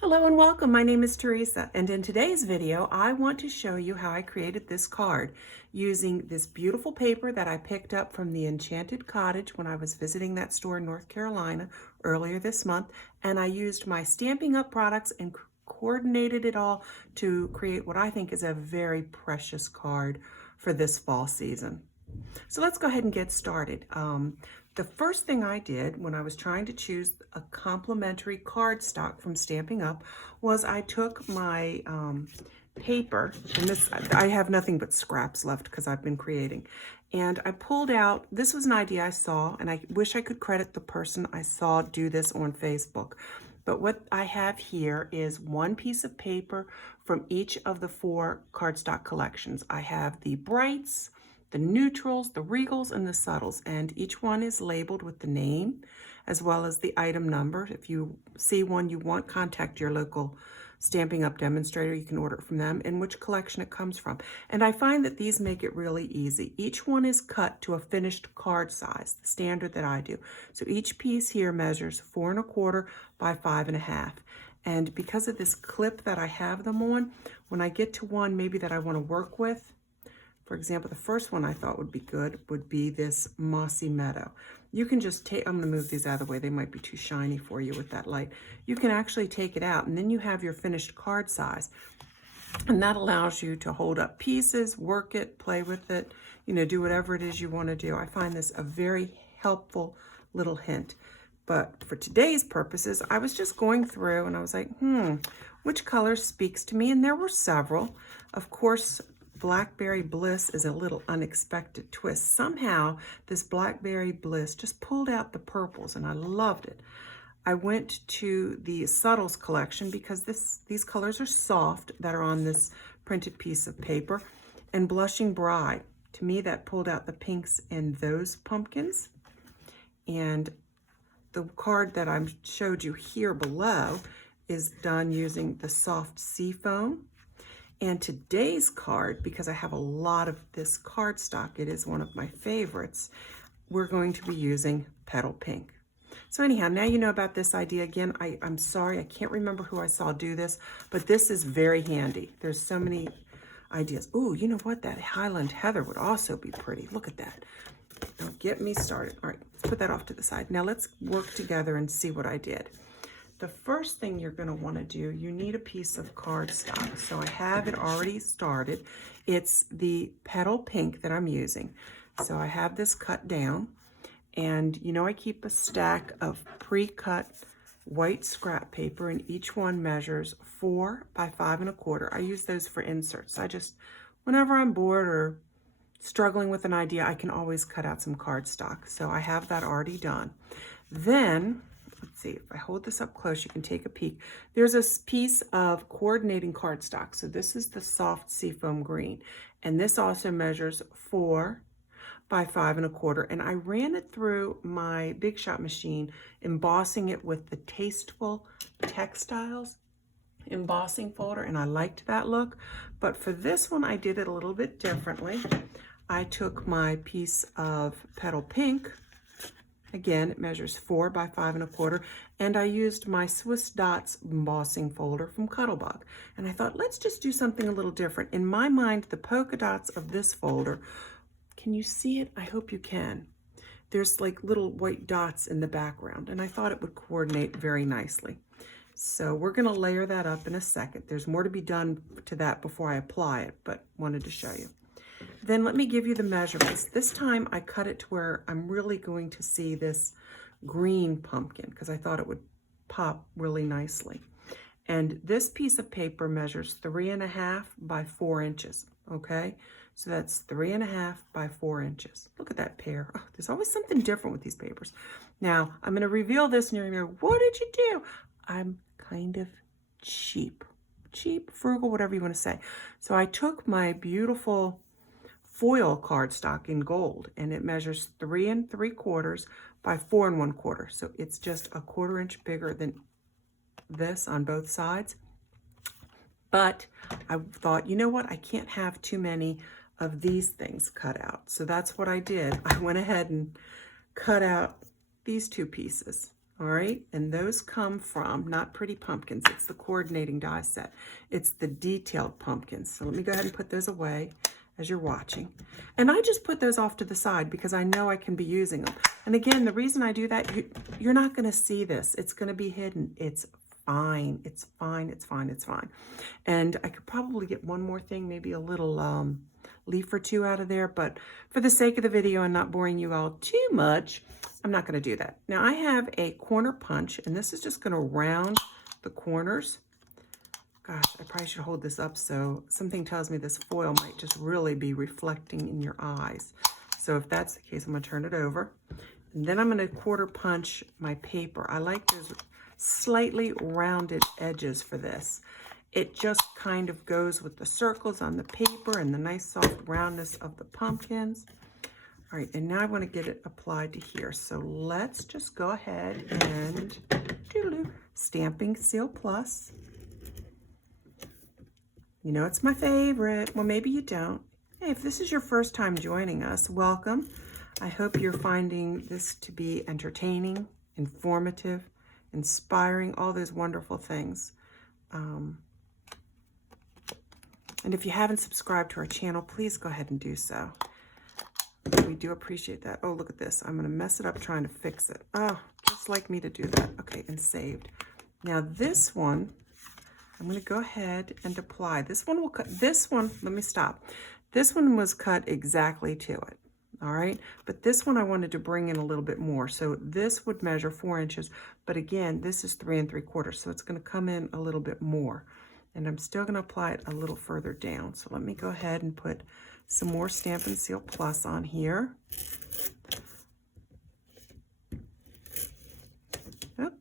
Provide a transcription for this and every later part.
Hello and welcome. My name is Teresa, and in today's video I want to show you how I created this card using this beautiful paper that I picked up from the Enchanted Cottage when I was visiting that store in North Carolina earlier this month, and I used my Stampin' Up! Products and coordinated it all to create what I think is a very precious card for this fall season. So let's go ahead and get started. The first thing I did when I was trying to choose a complimentary cardstock from Stampin' Up! Was I took my paper, and this, I have nothing but scraps left because I've been creating, and I pulled out, this was an idea I saw, and I wish I could credit the person I saw do this on Facebook. But what I have here is one piece of paper from each of the 4 cardstock collections. I have the brights, the neutrals, the regals, and the subtles, and each one is labeled with the name as well as the item number. If you see one you want, contact your local Stampin' Up! Demonstrator. You can order it from them and which collection it comes from. And I find that these make it really easy. Each one is cut to a finished card size, the standard that I do. So each piece here measures 4 1/4 by 5 1/2. And because of this clip that I have them on, when I get to one maybe that I want to work with, for example, the first one I thought would be good would be this Mossy Meadow. You can just take, I'm going to move these out of the way. They might be too shiny for you with that light. You can actually take it out, and then you have your finished card size. And that allows you to hold up pieces, work it, play with it, do whatever it is you want to do. I find this a very helpful little hint. But for today's purposes, I was just going through and I was like, which color speaks to me? And there were several. Of course, Blackberry Bliss is a little unexpected twist. Somehow this Blackberry Bliss just pulled out the purples and I loved it. I went to the Subtles collection because these colors are soft that are on this printed piece of paper. And Blushing Bride, to me that pulled out the pinks in those pumpkins. And the card that I showed you here below is done using the soft Seafoam. And today's card, because I have a lot of this cardstock, it is one of my favorites, we're going to be using Petal Pink. So anyhow, now you know about this idea. Again, I'm sorry, I can't remember who I saw do this, but this is very handy. There's so many ideas. Ooh, you know what? That Highland Heather would also be pretty. Look at that. Don't get me started. All right, let's put that off to the side. Now let's work together and see what I did. The first thing you're going to want to do, you need a piece of cardstock. So I have it already started. It's the Petal Pink that I'm using. So I have this cut down, and I keep a stack of pre-cut white scrap paper, and each one measures 4 by 5 1/4. I use those for inserts. Whenever I'm bored or struggling with an idea, I can always cut out some cardstock. So I have that already done. Then, let's see, if I hold this up close, you can take a peek. There's a piece of coordinating cardstock. So this is the soft Seafoam green. And this also measures 4 by 5 1/4. And I ran it through my Big Shot machine, embossing it with the Tasteful Textiles embossing folder. And I liked that look. But for this one, I did it a little bit differently. I took my piece of Petal Pink. Again, it measures 4 by 5 1/4, and I used my Swiss Dots embossing folder from Cuttlebug. And I thought, let's just do something a little different. In my mind, the polka dots of this folder, can you see it? I hope you can. There's like little white dots in the background, and I thought it would coordinate very nicely. So we're going to layer that up in a second. There's more to be done to that before I apply it, but wanted to show you. Then let me give you the measurements. This time I cut it to where I'm really going to see this green pumpkin because I thought it would pop really nicely. And this piece of paper measures 3 1/2 by 4 inches, okay? So that's 3 1/2 by 4 inches. Look at that pair. Oh, there's always something different with these papers. Now, I'm going to reveal this and you're going to go, what did you do? I'm kind of cheap, frugal, whatever you want to say. So I took my beautiful foil cardstock in gold, and it measures 3 3/4 by 4 1/4. So it's just a 1/4 inch bigger than this on both sides. But I thought, you know what? I can't have too many of these things cut out. So that's what I did. I went ahead and cut out these 2 pieces. All right, and those come from not Pretty Pumpkins. It's the coordinating die set. It's the detailed pumpkins. So let me go ahead and put those away as you're watching. And I just put those off to the side because I know I can be using them. And again, the reason I do that, you're not going to see this. It's going to be hidden. It's fine. It's fine. It's fine. It's fine. And I could probably get one more thing, maybe a little leaf or two out of there. But for the sake of the video and not boring you all too much, I'm not going to do that. Now I have a corner punch, and this is just going to round the corners. Gosh, I probably should hold this up so something tells me this foil might just really be reflecting in your eyes. So if that's the case, I'm going to turn it over. And then I'm going to quarter punch my paper. I like those slightly rounded edges for this. It just kind of goes with the circles on the paper and the nice soft roundness of the pumpkins. All right, and now I want to get it applied to here. So let's just go ahead and Stamping Seal Plus. You know it's my favorite. Well, maybe you don't. Hey, if this is your first time joining us, welcome. I hope you're finding this to be entertaining, informative, inspiring, all those wonderful things. And if you haven't subscribed to our channel, please go ahead and do so. We do appreciate that. Oh, look at this. I'm going to mess it up trying to fix it. Oh, just like me to do that. Okay, and saved. Now this one, I'm going to go ahead and apply. This one will cut. This one, let me stop. This one was cut exactly to it. All right. But this one I wanted to bring in a little bit more. So this would measure 4 inches. But again, this is 3 3/4. So it's going to come in a little bit more. And I'm still going to apply it a little further down. So let me go ahead and put some more Stampin' Seal Plus on here. Oop.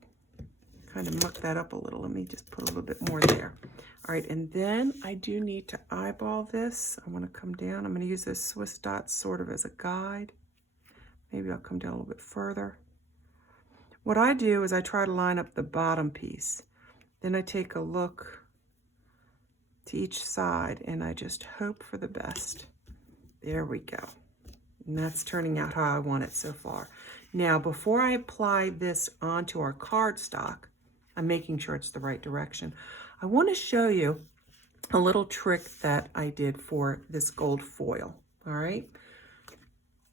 Kind of muck that up a little. Let me just put a little bit more there. All right, and then I do need to eyeball this. I want to come down. I'm going to use this Swiss dot sort of as a guide. Maybe I'll come down a little bit further. What I do is I try to line up the bottom piece. Then I take a look to each side and I just hope for the best. There we go. And that's turning out how I want it so far. Now, before I apply this onto our cardstock, I'm making sure it's the right direction. I want to show you a little trick that I did for this gold foil. All right.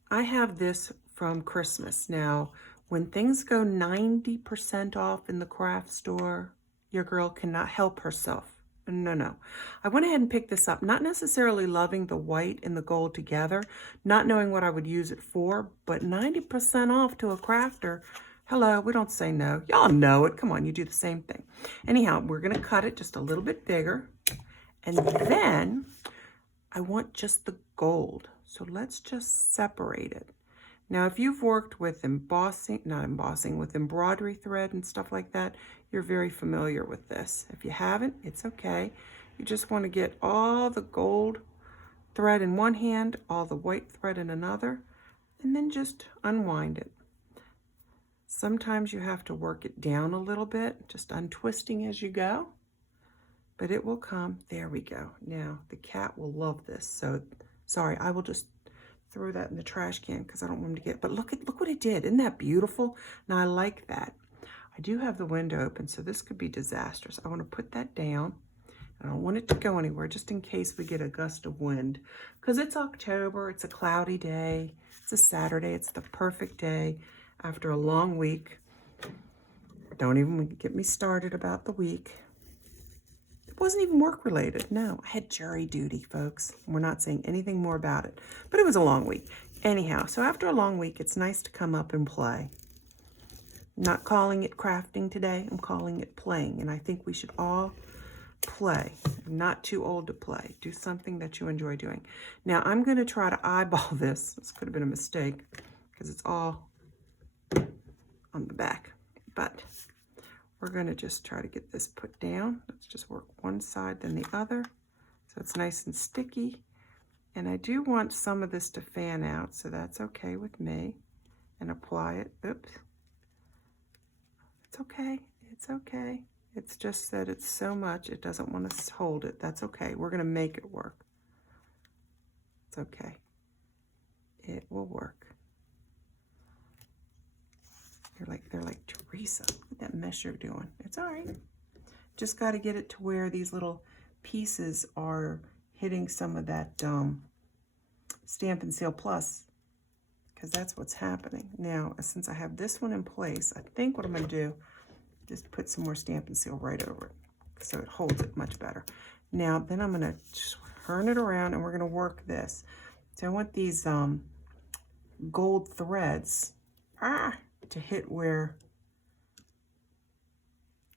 I have this from Christmas. Now, when things go 90% off in the craft store, your girl cannot help herself. No. I went ahead and picked this up, not necessarily loving the white and the gold together, not knowing what I would use it for, but 90% off to a crafter. Hello, we don't say no. Y'all know it. Come on, you do the same thing. Anyhow, we're going to cut it just a little bit bigger. And then I want just the gold. So let's just separate it. Now, if you've worked with with embroidery thread and stuff like that, you're very familiar with this. If you haven't, it's okay. You just want to get all the gold thread in one hand, all the white thread in another, and then just unwind it. Sometimes you have to work it down a little bit, just untwisting as you go, but it will come. There we go. Now, the cat will love this. So, sorry, I will just throw that in the trash can because I don't want him to get, but look what it did. Isn't that beautiful? Now, I like that. I do have the window open, so this could be disastrous. I want to put that down. I don't want it to go anywhere just in case we get a gust of wind because it's October. It's a cloudy day. It's a Saturday. It's the perfect day after a long week. Don't even get me started about the week. It wasn't even work related. No, I had jury duty, folks. We're not saying anything more about it, but it was a long week. Anyhow, so after a long week, it's nice to come up and play. I'm not calling it crafting today. I'm calling it playing, and I think we should all play. I'm not too old to play. Do something that you enjoy doing. Now, I'm going to try to eyeball this. This could have been a mistake because it's all on the back, but we're going to just try to get this put down. Let's just work one side then the other so it's nice and sticky. And I do want some of this to fan out, so that's okay with me. And apply it. Oops. It's okay. It's okay. It's just that it's so much it doesn't want to hold it. That's okay. We're going to make it work. It's okay. It will work. They're like, Teresa, look at that mess you're doing. It's all right. Just got to get it to where these little pieces are hitting some of that Stampin' Seal Plus, because that's what's happening. Now, since I have this one in place, I think what I'm going to do, just put some more Stampin' Seal right over it, so it holds it much better. Now, then I'm going to turn it around, and we're going to work this. So I want these gold threads to hit where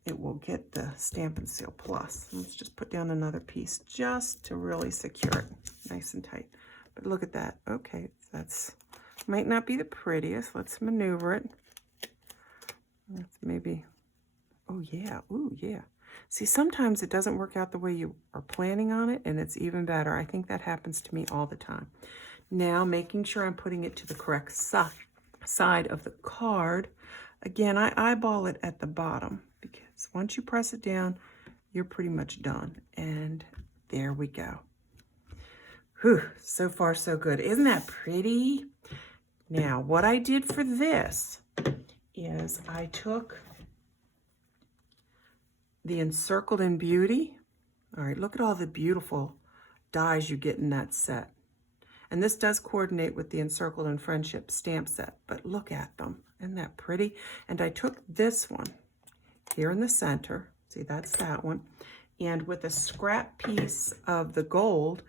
it will get the Stampin' Seal Plus. Let's just put down another piece just to really secure it nice and tight. But look at that. Okay, that's might not be the prettiest. Let's maneuver it. Let's maybe, oh yeah, ooh yeah. See, sometimes it doesn't work out the way you are planning on it, and it's even better. I think that happens to me all the time. Now, making sure I'm putting it to the correct side of the card. Again, I eyeball it at the bottom, because once you press it down, you're pretty much done. And there we go. Whew, so far so good. Isn't that pretty? Now, what I did for this is I took the Encircled in Beauty. All right, look at all the beautiful dies you get in that set. And this does coordinate with the Encircled in Friendship stamp set, but look at them. Isn't that pretty? And I took this one here in the center. See, that's that one. And with a scrap piece of the gold,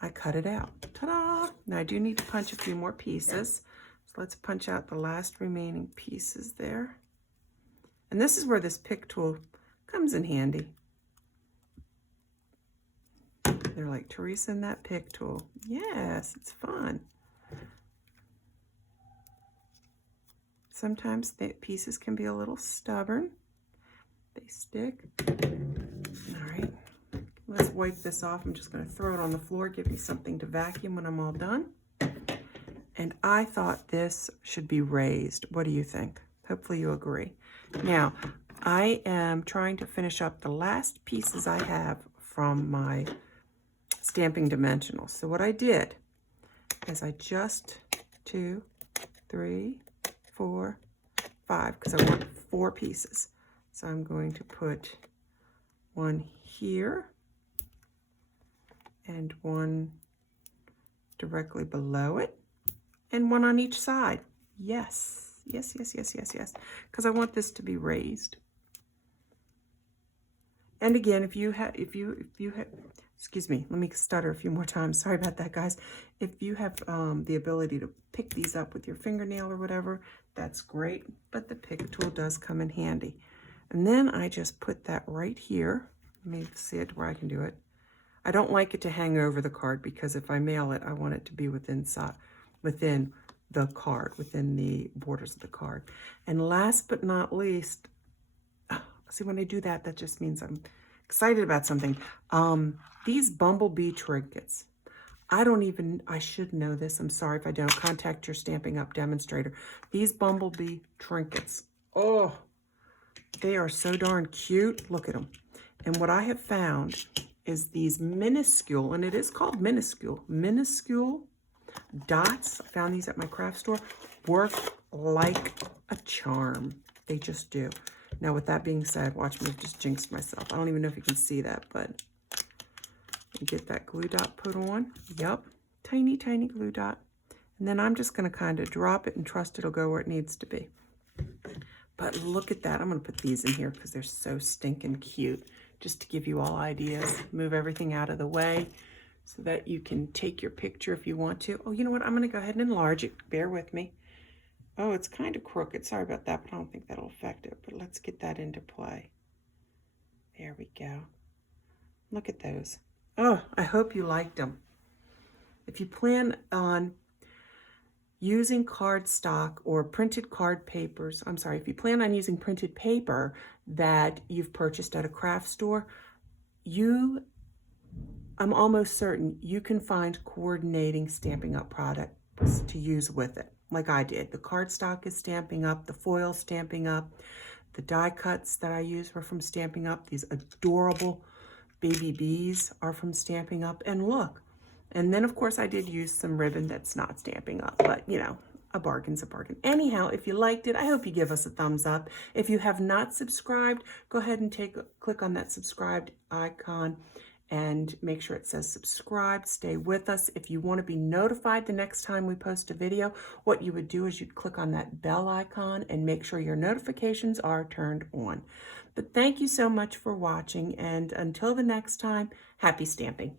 I cut it out. Ta-da! Now I do need to punch a few more pieces. So let's punch out the last remaining pieces there. And this is where this pick tool comes in handy. They're like, Teresa and that pick tool. Yes, it's fun. Sometimes the pieces can be a little stubborn. They stick. All right, let's wipe this off. I'm just going to throw it on the floor, give me something to vacuum when I'm all done. And I thought this should be raised. What do you think? Hopefully you agree. Now, I am trying to finish up the last pieces I have from my stamping dimensionals. So what I did is I just 2, 3, 4, 5, because I want 4 pieces. So I'm going to put one here and one directly below it and one on each side. Yes, yes, yes, yes, yes, yes, because I want this to be raised. And again, if you have, excuse me, let me stutter a few more times. Sorry about that, guys. If you have the ability to pick these up with your fingernail or whatever, that's great. But the pick tool does come in handy. And then I just put that right here. Let me see it where I can do it. I don't like it to hang over the card, because if I mail it, I want it to be within the card, within the borders of the card. And last but not least, see, when I do that, that just means I'm excited about something. These bumblebee trinkets. I should know this. I'm sorry if I don't. Contact your Stampin' Up! Demonstrator. These bumblebee trinkets. Oh, they are so darn cute. Look at them. And what I have found is these minuscule, and it is called minuscule dots. I found these at my craft store. Work like a charm. They just do. Now, with that being said, watch me just jinx myself. I don't even know if you can see that, but get that glue dot put on. Yep, tiny, tiny glue dot. And then I'm just going to kind of drop it and trust it'll go where it needs to be. But look at that. I'm going to put these in here because they're so stinking cute. Just to give you all ideas. Move everything out of the way so that you can take your picture if you want to. Oh, you know what? I'm going to go ahead and enlarge it. Bear with me. Oh, it's kind of crooked. Sorry about that, but I don't think that'll affect it. But let's get that into play. There we go. Look at those. Oh, I hope you liked them. If you plan on using cardstock or printed card papers, if you plan on using printed paper that you've purchased at a craft store, I'm almost certain you can find coordinating Stampin' Up! Products to use with it. Like I did. The cardstock is Stampin' Up!, the foil Stampin' Up!, the die cuts that I use were from Stampin' Up!, these adorable baby bees are from Stampin' Up!, and look. And then, of course, I did use some ribbon that's not Stampin' Up!, but, you know, a bargain's a bargain. Anyhow, if you liked it, I hope you give us a thumbs up. If you have not subscribed, go ahead and click on that subscribed icon and make sure it says subscribe. Stay with us. If you want to be notified the next time we post a video, what you would do is you'd click on that bell icon and make sure your notifications are turned on. But thank you so much for watching, and until the next time, happy stamping.